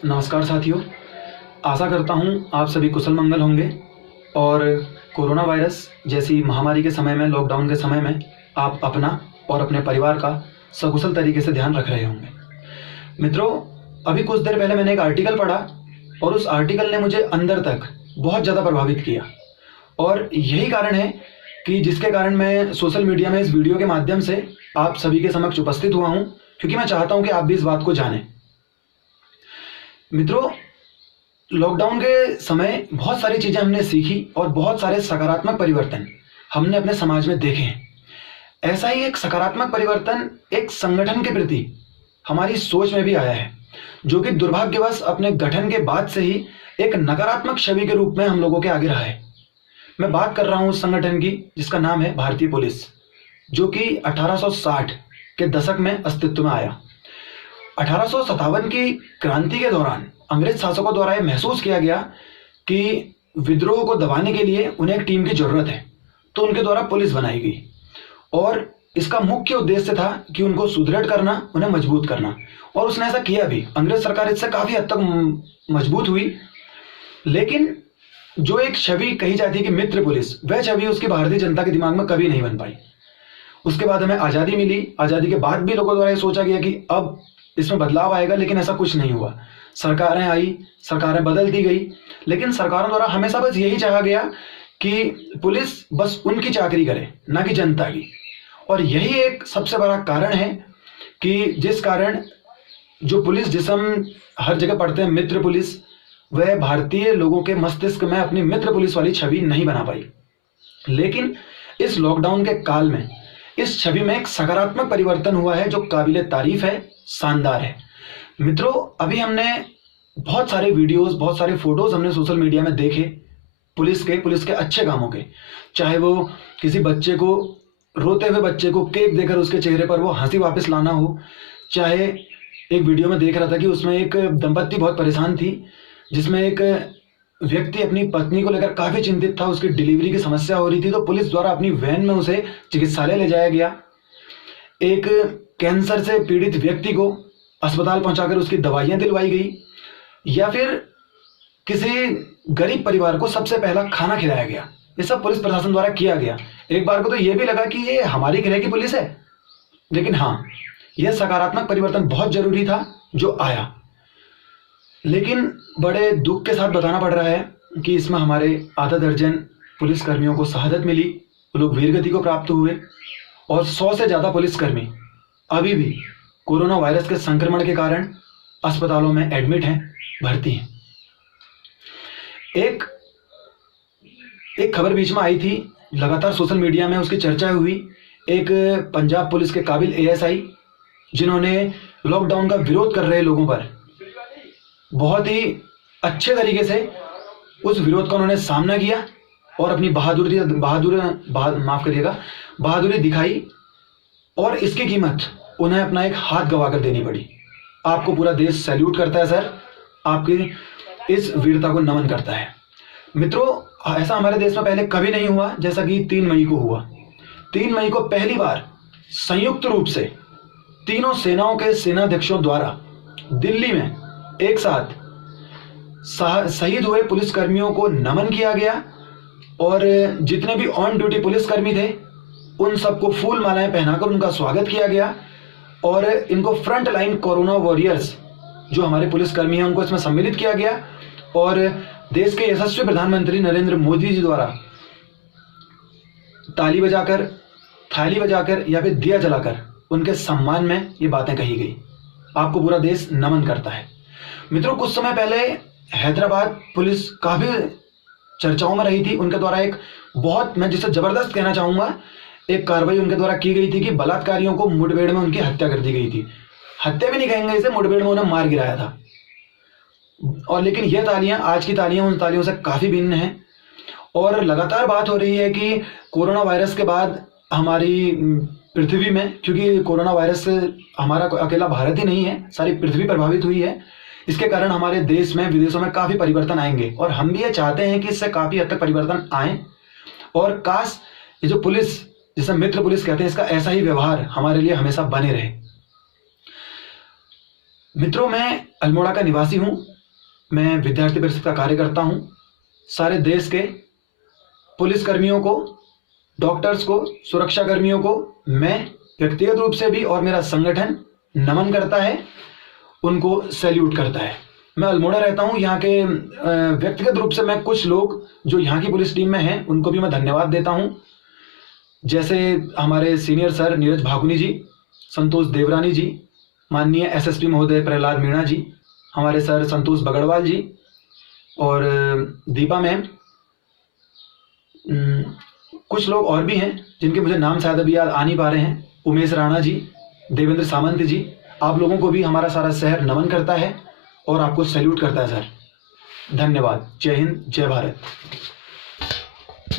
नमस्कार साथियों, आशा करता हूँ आप सभी कुशल मंगल होंगे और कोरोना वायरस जैसी महामारी के समय में, लॉकडाउन के समय में आप अपना और अपने परिवार का सकुशल तरीके से ध्यान रख रहे होंगे। मित्रों, अभी कुछ देर पहले मैंने एक आर्टिकल पढ़ा और उस आर्टिकल ने मुझे अंदर तक बहुत ज़्यादा प्रभावित किया और यही कारण है कि जिसके कारण मैं सोशल मीडिया में इस वीडियो के माध्यम से आप सभी के समक्ष उपस्थित हुआ हूँ, क्योंकि मैं चाहता हूँ कि आप भी इस बात को जानें। मित्रों, लॉकडाउन के समय बहुत सारी चीज़ें हमने सीखी और बहुत सारे सकारात्मक परिवर्तन हमने अपने समाज में देखे हैं। ऐसा ही एक सकारात्मक परिवर्तन एक संगठन के प्रति हमारी सोच में भी आया है, जो कि दुर्भाग्यवश अपने गठन के बाद से ही एक नकारात्मक छवि के रूप में हम लोगों के आगे रहा है। मैं बात कर रहा हूँ उस संगठन की जिसका नाम है भारतीय पुलिस, जो कि 1860 के दशक में अस्तित्व में आया। 1857 की क्रांति के दौरान अंग्रेज शासकों द्वारा यह महसूस किया गया कि विद्रोह को दबाने के लिए उन्हें एक टीम की जरूरत है, तो उनके द्वारा पुलिस बनाई गई और इसका मुख्य उद्देश्य था कि उनको सुदृढ़ करना, उन्हें मजबूत करना। और उसने ऐसा किया भी। अंग्रेज सरकार इससे काफी हद तक मजबूत हुई, लेकिन जो एक छवि कही जाती है कि मित्र पुलिस, वह छवि उसकी भारतीय जनता के दिमाग में कभी नहीं बन पाई। उसके बाद हमें आज़ादी मिली। आज़ादी के बाद भी लोगों द्वारा ये सोचा गया कि अब इसमें बदलाव आएगा, लेकिन ऐसा कुछ नहीं हुआ। सरकारें आई, सरकारें बदलती गई, लेकिन सरकारों द्वारा हमेशा बस यही चाहा गया कि पुलिस बस उनकी चाकरी करे, ना कि जनता की। और यही एक सबसे बड़ा कारण है कि जिस कारण जो पुलिस, जिस हम हर जगह पढ़ते हैं मित्र पुलिस, वह भारतीय लोगों के मस्तिष्क में अपनी मित्र पुलिस वाली छवि नहीं बना पाई। लेकिन इस लॉकडाउन के काल में इस छवि में एक सकारात्मक परिवर्तन हुआ है, जो काबिले तारीफ है, शानदार है। मित्रों, अभी हमने बहुत सारे वीडियोस, बहुत सारे फोटोज हमने सोशल मीडिया में देखे पुलिस के अच्छे कामों के। चाहे वो किसी बच्चे को, रोते हुए बच्चे को केक देकर उसके चेहरे पर वो हंसी वापस लाना हो, चाहे एक वीडियो में देख रहा था कि उसमें एक दंपत्ति बहुत परेशान थी, जिसमें एक व्यक्ति अपनी पत्नी को लेकर काफी चिंतित था, उसकी डिलीवरी की समस्या हो रही थी, तो पुलिस द्वारा अपनी वैन में उसे चिकित्सालय ले जाया गया। एक कैंसर से पीड़ित व्यक्ति को अस्पताल पहुंचाकर उसकी दवाइयां दिलवाई गई, या फिर किसी गरीब परिवार को सबसे पहला खाना खिलाया गया। ये सब पुलिस प्रशासन द्वारा किया गया। एक बार को तो ये भी लगा कि ये हमारी गिरह की पुलिस है, लेकिन हाँ, यह सकारात्मक परिवर्तन बहुत जरूरी था जो आया। लेकिन बड़े दुख के साथ बताना पड़ रहा है कि इसमें हमारे आधा दर्जन पुलिसकर्मियों को शहादत मिली, वो लोग वीरगति को प्राप्त हुए, और 100 से ज़्यादा पुलिसकर्मी अभी भी कोरोना वायरस के संक्रमण के कारण अस्पतालों में एडमिट हैं, भर्ती हैं। एक खबर बीच में आई थी, लगातार सोशल मीडिया में उसकी चर्चा हुई। एक पंजाब पुलिस के काबिल एएसआई, जिन्होंने लॉकडाउन का विरोध कर रहे लोगों पर बहुत ही अच्छे तरीके से उस विरोध का उन्होंने सामना किया और अपनी बहादुरी दिखाई, और इसकी कीमत उन्हें अपना एक हाथ गंवाकर देनी पड़ी। आपको पूरा देश सैल्यूट करता है सर, आपकी इस वीरता को नमन करता है। मित्रों, ऐसा हमारे देश में पहले कभी नहीं हुआ, जैसा कि 3 मई को हुआ। 3 मई को पहली बार संयुक्त रूप से तीनों सेनाओं के सेनाध्यक्षों द्वारा दिल्ली में एक साथ शहीद हुए पुलिसकर्मियों को नमन किया गया, और जितने भी ऑन ड्यूटी पुलिसकर्मी थे उन सबको फूल मालाएं पहनाकर उनका स्वागत किया गया, और इनको फ्रंट लाइन कोरोना वॉरियर्स जो हमारे पुलिसकर्मी हैं उनको इसमें सम्मिलित किया गया, और देश के यशस्वी प्रधानमंत्री नरेंद्र मोदी जी द्वारा ताली बजाकर, थाली बजाकर या फिर दिया जलाकर उनके सम्मान में ये बातें कही गई। आपको पूरा देश नमन करता है। मित्रों, कुछ समय पहले हैदराबाद पुलिस काफी चर्चाओं में रही थी। उनके द्वारा एक बहुत, मैं जिसे जबरदस्त कहना चाहूंगा, एक कार्रवाई उनके द्वारा की गई थी कि बलात्कारियों को मुठभेड़ में उनकी हत्या कर दी गई थी। हत्या भी नहीं कहेंगे इसे, मुठभेड़ में उन्हें मार गिराया था। और लेकिन ये तालियां, आज की तालियां उन तालियों से काफी भिन्न हैं। और लगातार बात हो रही है कि कोरोना वायरस के बाद हमारी पृथ्वी में, क्योंकि कोरोना वायरस से हमारा अकेला भारत ही नहीं है, सारी पृथ्वी प्रभावित हुई है, इसके कारण हमारे देश में, विदेशों में काफी परिवर्तन आएंगे, और हम भी ये चाहते हैं कि इससे काफी हद तक परिवर्तन आए। और काश ये जो पुलिस, जिसे मित्र पुलिस कहते हैं, इसका ऐसा ही व्यवहार हमारे लिए हमेशा बने रहे। मित्रों, मैं अल्मोड़ा का निवासी हूँ। मैं विद्यार्थी परिषद का कार्य करता हूँ। सारे देश के पुलिस कर्मियों को, डॉक्टर्स को, सुरक्षा कर्मियों को मैं व्यक्तिगत रूप से भी और मेरा संगठन नमन करता है, उनको सैल्यूट करता है। मैं अल्मोड़ा रहता हूँ। यहाँ के व्यक्तिगत रूप से मैं कुछ लोग जो यहाँ की पुलिस टीम में हैं उनको भी मैं धन्यवाद देता हूँ। जैसे हमारे सीनियर सर नीरज भागुनी जी, संतोष देवरानी जी, माननीय एसएसपी महोदय प्रहलाद मीणा जी, हमारे सर संतोष बगड़वाल जी और दीपा मैम। कुछ लोग और भी हैं जिनके मुझे नाम शायद अभी याद आ नहीं पा रहे हैं। उमेश राणा जी, देवेंद्र सामंत जी, आप लोगों को भी हमारा सारा शहर नमन करता है और आपको सैल्यूट करता है सर। धन्यवाद। जय हिंद, जय भारत।